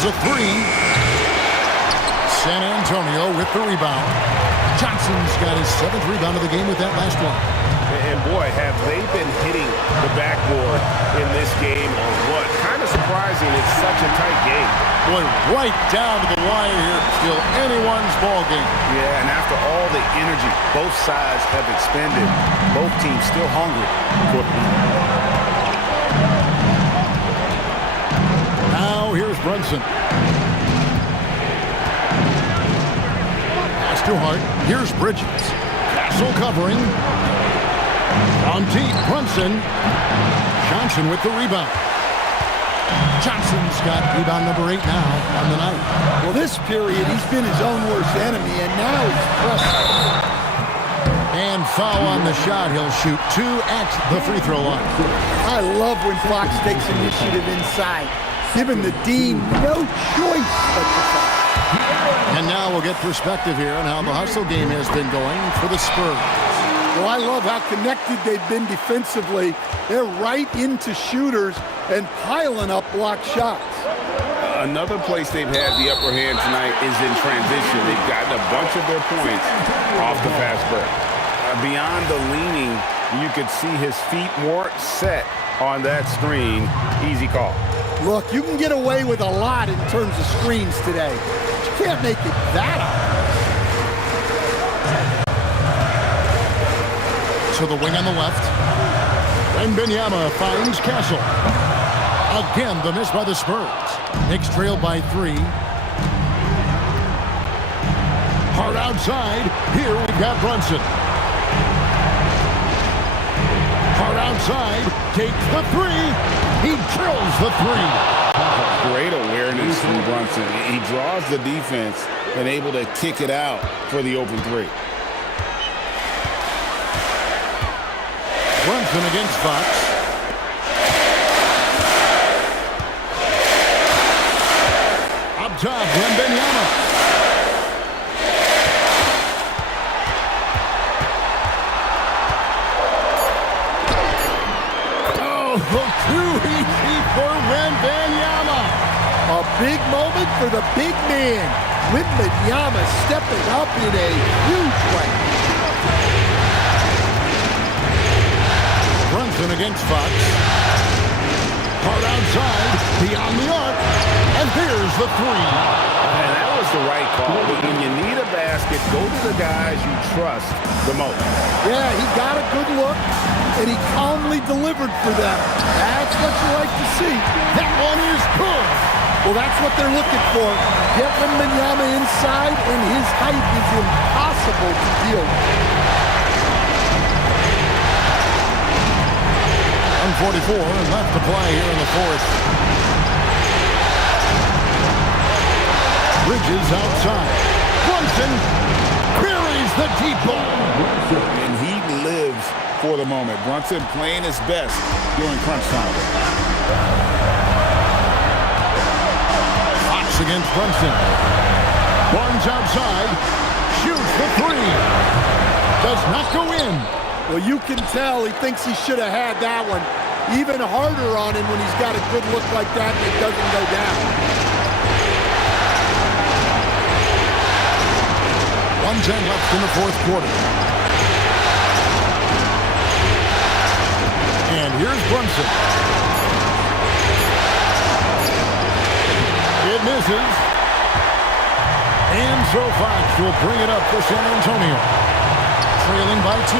Here's a three. San Antonio with the rebound. Johnson's got his 7th rebound of the game with that last one. And boy, have they been hitting the backboard in this game or what? Kind of surprising it's such a tight game. Boy, right down to the wire here. Still anyone's ball game. Yeah, and after all the energy both sides have expended, both teams still hungry for the lead. Now here's Brunson. Pass to Hart. Here's Bridges. Castle covering. On deep, Brunson. Johnson with the rebound. Johnson's got rebound number 8 now on the night. Well, this period, he's been his own worst enemy, and now he's pressing. And foul on the shot. He'll shoot 2 at the free throw line. I love when Fox takes initiative inside. Giving the Dean no choice but to foul. And now we'll get perspective here on how the hustle game has been going for the Spurs. Well, I love how connected they've been defensively. They're right into shooters and piling up block shots. Another place they've had the upper hand tonight is in transition. They've gotten a bunch of their points off the fast break. Beyond the leaning, you could see his feet more set on that screen. Easy call. Look, you can get away with a lot in terms of screens today. But you can't make it that obvious. To the wing on the left. Wembanyama finds Castle. Again, the miss by the Spurs. Knicks trail by 3. Hard outside. Here we've got Brunson. Hard outside. Takes the 3. He drills the 3. Great awareness from Brunson. He draws the defense and able to kick it out for the open 3. Brunson against Fox. Up top, Wembanyama. Oh, too easy for Wembanyama. A big moment for the big man. Wembanyama stepping up in a huge way. Brunson against Fox. Hard outside, beyond the arc, and there's the 3. And that was the right call. But when you need a basket, go to the guys you trust the most. Yeah, he got a good look, and he calmly delivered for them. That's what you like to see. That one is good. Well, that's what they're looking for. Get Wembanyama inside, and his height is impossible to deal with. 144 left to play here in the 4th. Bridges outside. Brunson buries the deep ball. And he lives for the moment. Brunson playing his best during crunch time. Fox against Brunson. Barnes outside. Shoots the 3. Does not go in. Well, you can tell he thinks he should have had that one. Even harder on him when he's got a good look like that and it doesn't go down. 1:10 left in the 4th quarter. And here's Brunson. It misses. And so Fox will bring it up for San Antonio. Trailing by 2.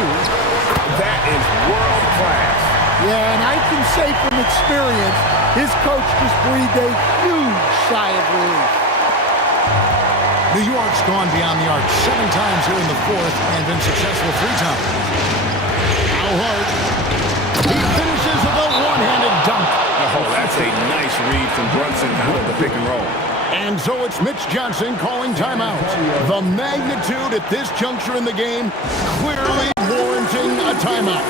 That is world class. Yeah, and I can say from experience, his coach just breathed a huge sigh of relief. New York's gone beyond the arc 7 times here in the 4th and been successful 3 times. Now Hart. He finishes with a one-handed dunk. Oh, that's a nice read from Brunson out of the pick and roll. And so it's Mitch Johnson calling timeout. The magnitude at this juncture in the game clearly warranting a timeout.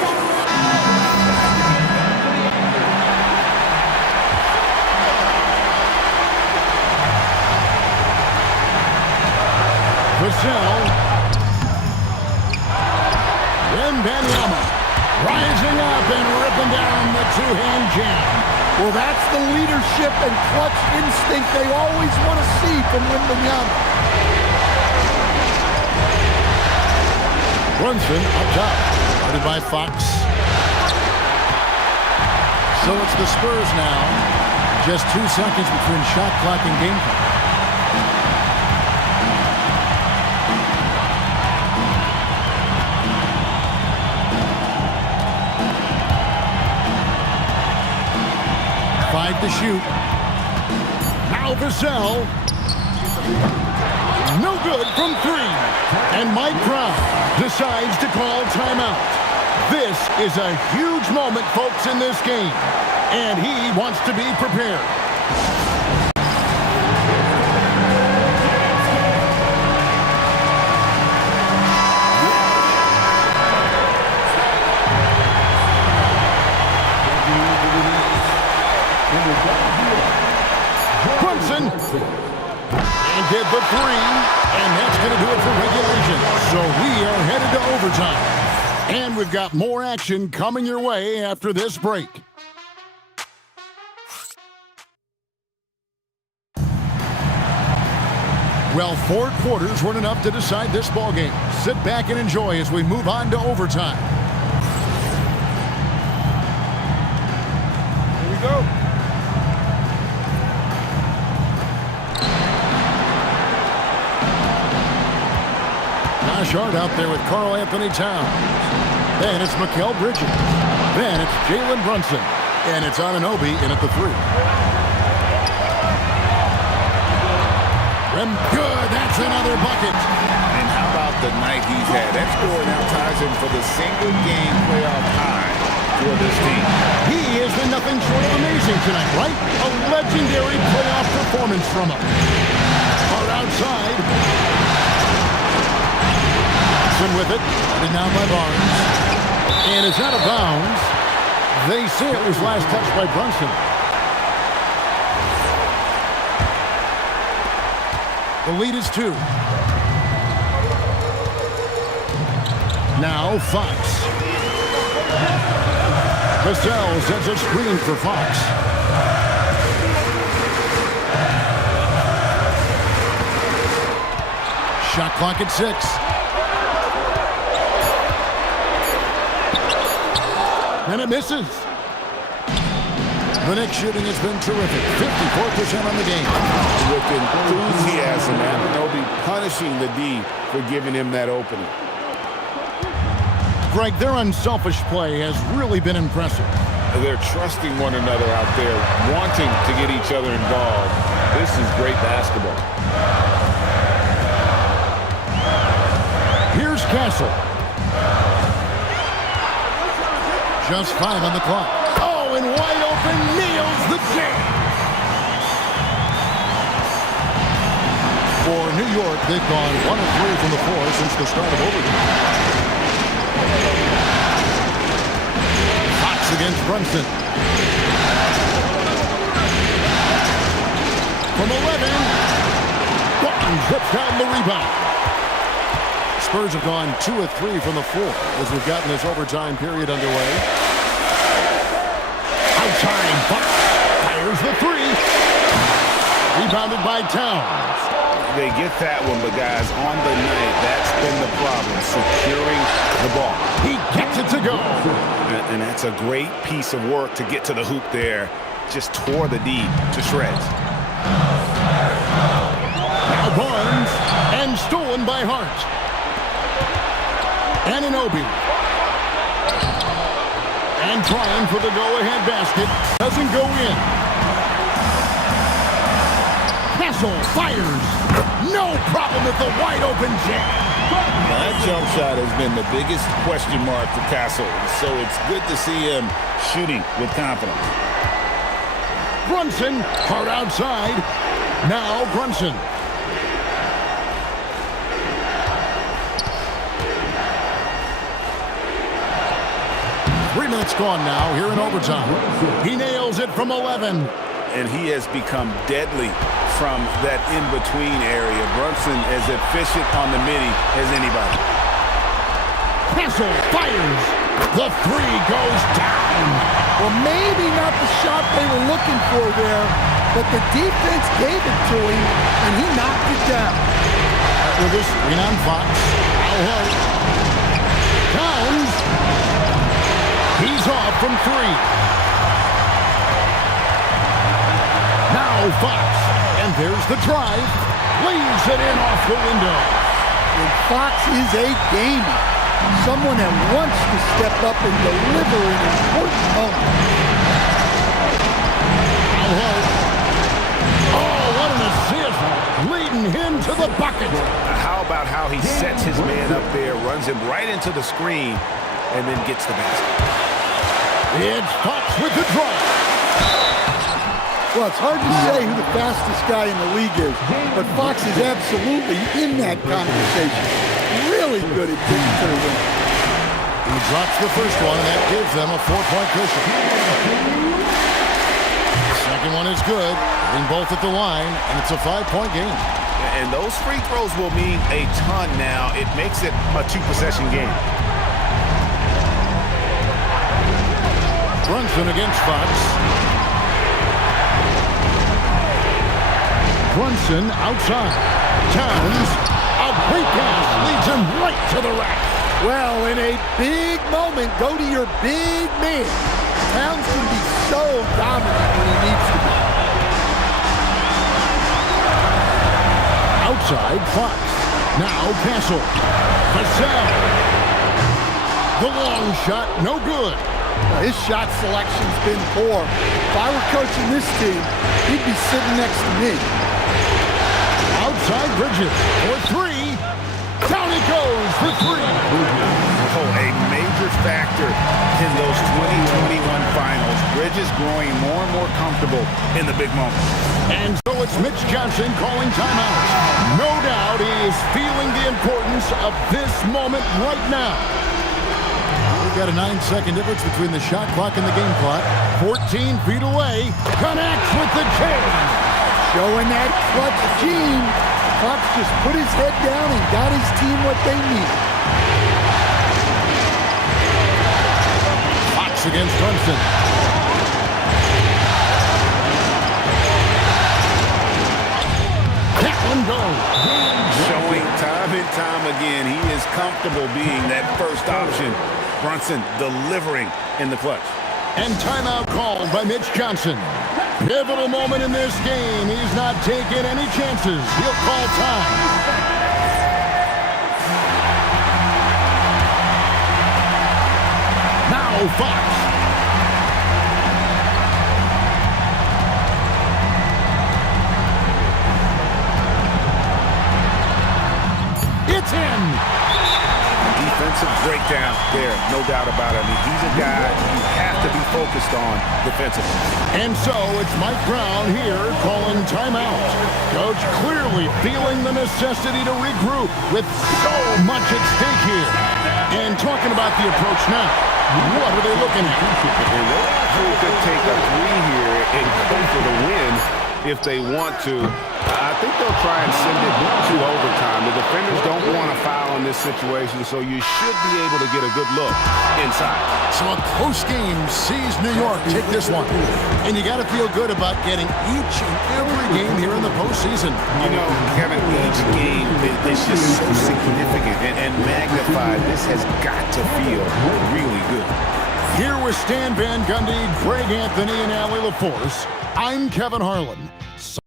Vassell. Wembanyama rising up and ripping down the 2-hand jam. Well, that's the leadership and clutch instinct they always want to see from Wembanyama. Brunson up top, guarded by Fox. So it's the Spurs now. Just 2 seconds between shot clock and game clock. To shoot. Now Vassell. No good from 3. And Mike Brown decides to call timeout. This is a huge moment, folks, in this game. And he wants to be prepared. Brunson and did the 3, and that's going to do it for regulation. So we are headed to overtime, and we've got more action coming your way after this break. Well, 4 quarters weren't enough to decide this ballgame. Sit back and enjoy as we move on to overtime. Here we go. Josh Hart out there with Karl Anthony Towns. Then it's Mikal Bridges. Then it's Jalen Brunson. And it's Anunoby in at the 3. Rim good. That's another bucket. And how about the night he's had? That score now ties him for the single-game playoff high for this team. He has been nothing short of amazing tonight, right? A legendary playoff performance from him. Far outside. With it, and now by Barnes, and it's out of bounds. They say it was last touched by Brunson. The lead is 2. Now Fox. Vassell sets a screen for Fox. Shot clock at 6. And it misses. The Knicks shooting has been terrific. 54% on the game. With enthusiasm, Anunoby punishing the D for giving him that opening. Greg, their unselfish play has really been impressive. They're trusting one another out there, wanting to get each other involved. This is great basketball. Here's Castle. Just 5 on the clock. Oh, and wide open, nails the jam. For New York, they've gone 1 of 3 from the floor since the start of overtime. Fox against Brunson. From 11, Barnes rips down the rebound. Spurs have gone 2 of 3 from the floor as we've gotten this overtime period underway. Outtime, Buck fires the 3. Rebounded by Towns. They get that one, but guys, on the night, that's been the problem, securing the ball. He gets it to go. And that's a great piece of work to get to the hoop there. Just tore the D to shreds. Now Barnes, and stolen by Hart. Anunoby. And trying for the go-ahead basket. Doesn't go in. Castle fires. No problem with the wide-open jam. That jump shot has been the biggest question mark for Castle, so it's good to see him shooting with confidence. Brunson, hard outside. Now Brunson. Three minutes gone now here in overtime. He nails it from 11. And he has become deadly from that in-between area. Brunson as efficient on the midi as anybody. Castle fires. The 3 goes down. Well, maybe not the shot they were looking for there, but the defense gave it to him, and he knocked it down. With this screen on Fox. Towns. He's off from 3. Now Fox. And there's the drive. Leaves it in off the window. And Fox is a gamer. Someone that wants to step up and deliver in important moments. Oh, what an assist. Leading him to the bucket. How about how he sets his man up there, runs him right into the screen, and then gets the basket. It's Fox with the drive. Well, it's hard to say who the fastest guy in the league is, but Fox is absolutely in that conversation. Really good at getting to the rim. He drops the first one, and that gives them a 4-point cushion. The second one is good, hitting both at the line, and it's a 5-point game. And those free throws will mean a ton now. It makes it a 2-possession game. Brunson against Fox. Brunson outside. Towns, a great pass, leads him right to the rack. Well, in a big moment, go to your big man. Towns can be so dominant when he needs to be. Outside, Fox. Now Castle. Vassell. The long shot, no good. His shot selection's been poor. If I were coaching this team, he'd be sitting next to me. Outside Bridges for 3. Down he goes for 3. Oh, a major factor in those 2021 finals. Bridges growing more and more comfortable in the big moments. And so it's Mitch Johnson calling timeout. No doubt he is feeling the importance of this moment right now. We've got a 9-second difference between the shot clock and the game clock. 14 feet away. Connects with the chain. Showing that clutch gene. Fox just put his head down and got his team what they need. Fox against Brunson. That one goes. Showing time and time again, he is comfortable being that first option. Brunson delivering in the clutch. And timeout called by Mitch Johnson. Pivotal moment in this game. He's not taking any chances. He'll call time. Now Fox. It's in. Defensive breakdown there, no doubt about it. I mean, he's a guy you have to be focused on defensively. And so it's Mike Brown here calling timeout. Coach clearly feeling the necessity to regroup with so much at stake here. And talking about the approach now, what are they looking at? And they actually could take a 3 here and go for the win if they want to. I think they'll try and send it to overtime. The defenders don't want to foul in this situation, so you should be able to get a good look inside. So a close game sees New York take this one. And you got to feel good about getting each and every game here in the postseason. You know, Kevin, each game is just so significant and magnified. This has got to feel really good. Here with Stan Van Gundy, Greg Anthony, and Allie LaForce, I'm Kevin Harlan.